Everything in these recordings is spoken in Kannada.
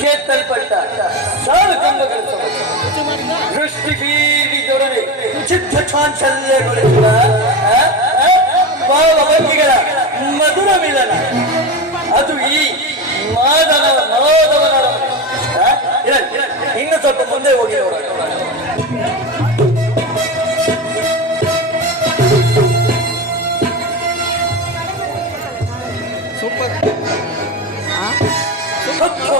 ಕೆತ್ತಲ್ಪಟ್ಟ ಸಾಲು ಕಂಬಗಳ ದೃಷ್ಟಿ ಬೀದಿದೊಡನೆ ಚಿತ್ತ ಚಾಂಚಲ್ಯಗೊಳಿಸಿದ ಆ, ಆ, ಭಾವ ಮಧುರ ಮಿಲನ ಅದು ಈ ಮಾದನ ಮಾಧವನ. ಇನ್ನು ಸ್ವಲ್ಪ ಮುಂದೆ ಹೋಗಿ ನೋಡೋಣ ಸತ್ಯ.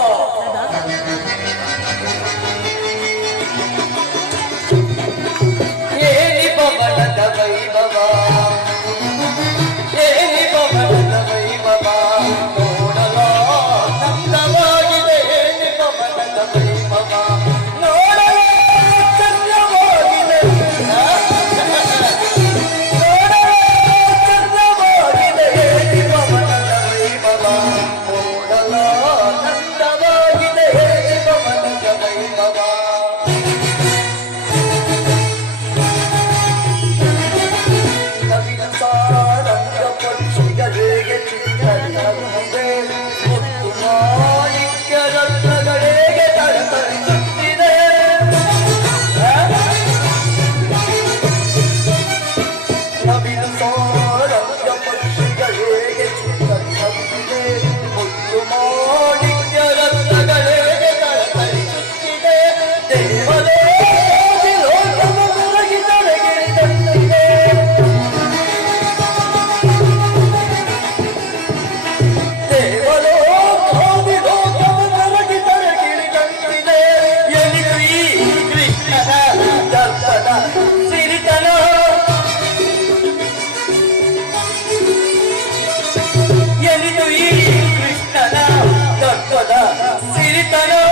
సిరితలో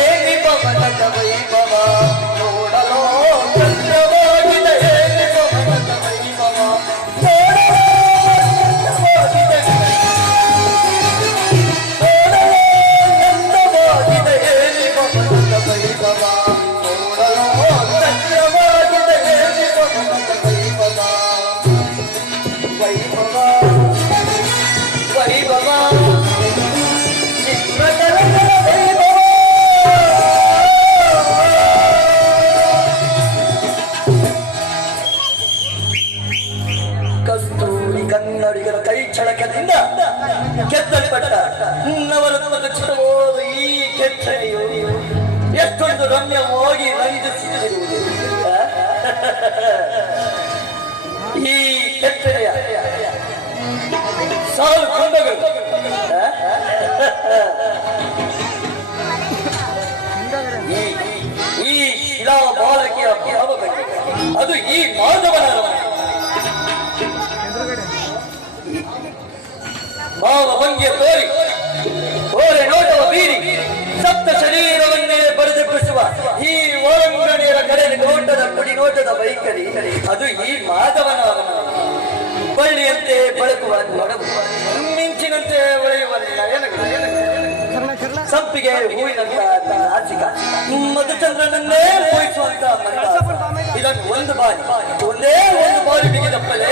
ఏమి బొమ్మ తగ్గ వైపు ಕಸ್ತೂರಿ ಕನ್ನಡಿಗರ ಕೈ ಚಳಕದಿಂದ ಕೆತ್ತಲ್ಪಟ್ಟ ನವರತ್ನದ ಚಿತ್ರವಾದ ಈ ಕೆತ್ತನೆಯು ಎಷ್ಟೊಂದು ರಮ್ಯವಾಗಿ ಹೋಗಿ ಈ ಕೆತ್ತನೆಯ ಸಾಲು ಕೊಂಡಗಳು ಈ ಶಿಲಾ ಬಾಲಕಿಯ ಭಾವಗಳು. ಅದು ಈ ಮಾಧವನ ಭಾವ ಭಂಗಿಯ ತೋರಿ ಓರೆ ನೋಟವ ಬೀರಿ, ಸಪ್ತ ಶರೀರವನ್ನೇ ಬರೆದಿಪ್ಪಿಸುವ ಈ ಓರಂಗಣಿಯರ ಕಡೆ ನೋಟದ ಪುಡಿ ನೋಟದ ಬೈಕರಿ ಅದು ಈ ಮಾಧವನ. ಬಳ್ಳಿಯಂತೆ ಬಳಕುವ ಮಿಂಚಿನಂತೆ ಒಳೆಯುವ ಸಂಪಿಗೆ ಹೂವಿನಂತ ಮಧುಚಂದ್ರನನ್ನೇ ಹೋಯಿಸುವಂತ ಇದನ್ನು ಒಂದು ಬಾರಿ, ಒಂದೇ ಒಂದು ಬಾರಿ ಬಿಗಿದಪ್ಪಲೇ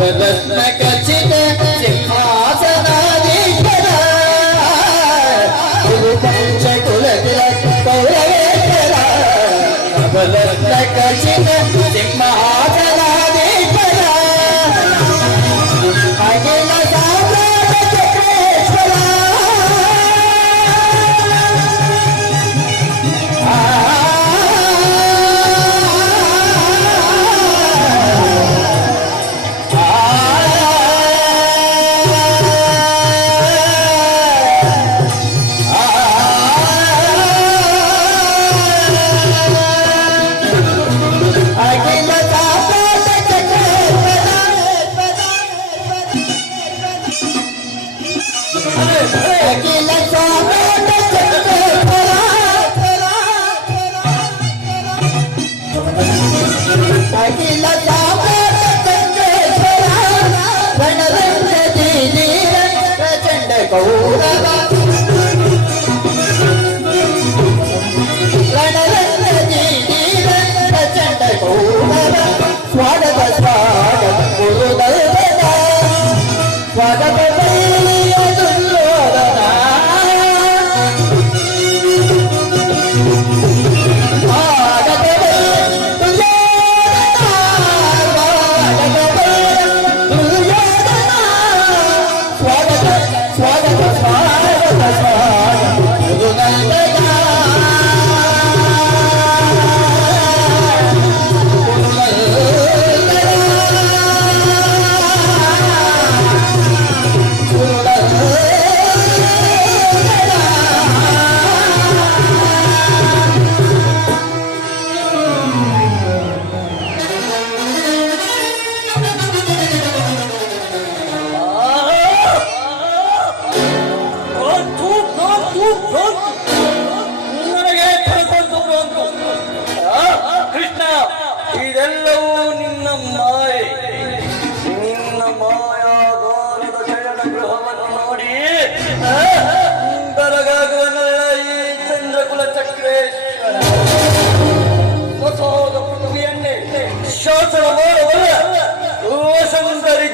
Let, let, let. ಮಾಯಾಗಾರದ ಶಯನ ಗೃಹವನ್ನು ನೋಡಿ ಆ, ಬೆರಗಾಗುವನಲ್ಲ ಈ ಚಂದ್ರಕುಲ ಚಕ್ರೇಶ್ವರ. ಹೊಸದ ಪೃಥ್ವಿಯನ್ನೇ ಶಾಸನ ಮಾಡುವ ವಸಂತರಿ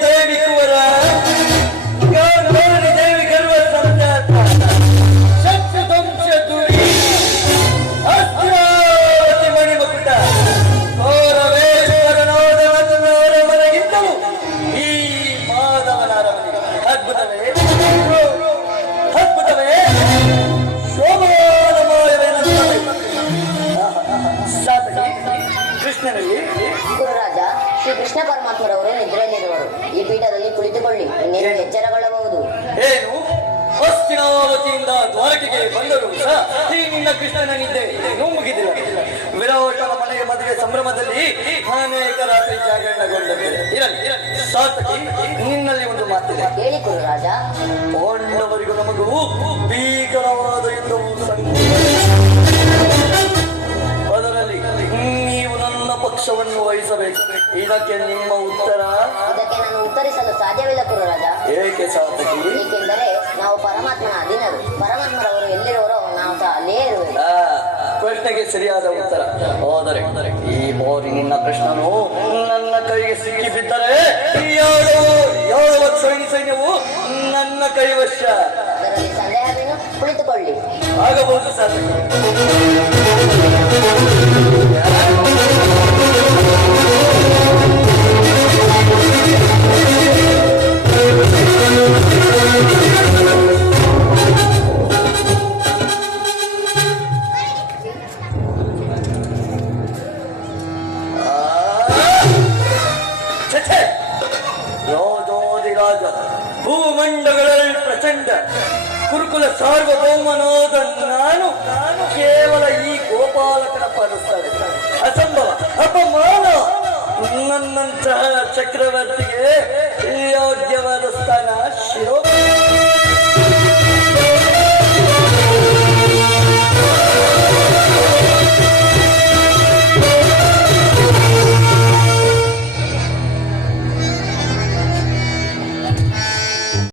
ಕೃಷ್ಣನಲ್ಲಿ ಗುರುರಾಜ ಶ್ರೀ ಕೃಷ್ಣ ಪರಮಾತ್ಮರವರು ನಿದ್ರೆಯಲ್ಲಿರುವರು ಈ ಪೀಠದಲ್ಲಿ ಕುಳಿತುಕೊಳ್ಳಿ. ಇನ್ನೇನು ಎಚ್ಚರಗೊಳ್ಳಬಹುದು. ಏನು? ಹಸ್ತಿನಾವತಿಯಿಂದ ದ್ವಾರಕೆಗೆ ಬಂದರು ಸಹ ಈ ನಿನ್ನ ಕೃಷ್ಣನ ನಿದ್ದೆ ಇನ್ನೂ ಮುಗಿದಿಲ್ಲ ವಿರಾಟನ ಮನೆಯ ಮದುವೆ ಸಂಭ್ರಮದಲ್ಲಿ ಅನೇಕ ರಾತ್ರಿ ಜಾಗರಣಗೊಂಡಿದೆ ಇರಲಿ ಸಾರ್ಥಕಿ ನಿನ್ನಲ್ಲಿ ಒಂದು ಮಾತಿದೆ. ಹೇಳಿ ಗುರುರಾಜ. ಪಾಂಡವರಿಗೂ ನಮಗೂ ಭೀಕರವಾದ ಯುದ್ಧವು ವಹಿಸಬೇಕು ಇದಕ್ಕೆ ನಿಮ್ಮ ಉತ್ತರ? ಇದಕ್ಕೆ ನಾನು ಉತ್ತರಿಸಲು ಸಾಧ್ಯವಿಲ್ಲ ಕುರುರಾಜ ಏಕೆ ಸಾಧ್ಯ ಏಕೆಂದರೆ ನಾವು ಪರಮಾತ್ಮನ ಅಧೀನರು. ಪರಮಾತ್ಮರವರು ಎಲ್ಲಿರುವರೋ ನಾವು ಸಹ ಅಲ್ಲೇ ಪ್ರಶ್ನೆಗೆ ಸರಿಯಾದ ಉತ್ತರ. ಹೋದರೆ ಈ ಮೋರಿ ನಿನ್ನ ಕೃಷ್ಣನು ನನ್ನ ಕೈಗೆ ಸಿಕ್ಕಿ ಬಿದ್ದರೆ ಏಳು ಏಳು ಲಕ್ಷ ಸೈನ್ಯವು ನನ್ನ ಕೈವಶ ಅದರಲ್ಲಿ ಸಂದೇಹವೇನು ಕುಳಿತುಕೊಳ್ಳಿ. ಆಗಬಹುದು ಸಾಧಕ ಭೂಮಂಡಗಳಲ್ಲಿ ಪ್ರಚಂಡ ಕುರುಕುಲ ಸಾರ್ವಭೌಮನಾದ ನಾನು ನಾನು ಕೇವಲ ಈ ಗೋಪಾಲಕನ ಪಾಲಿಸ್ತಾರೆ ಅಸಂಭವ, ಅಪಮಾನ. ನನ್ನಂತಹ ಚಕ್ರವರ್ತಿಗೆ ಯೋಗ್ಯವಾದ ಸ್ಥಾನ ಶಿರೋ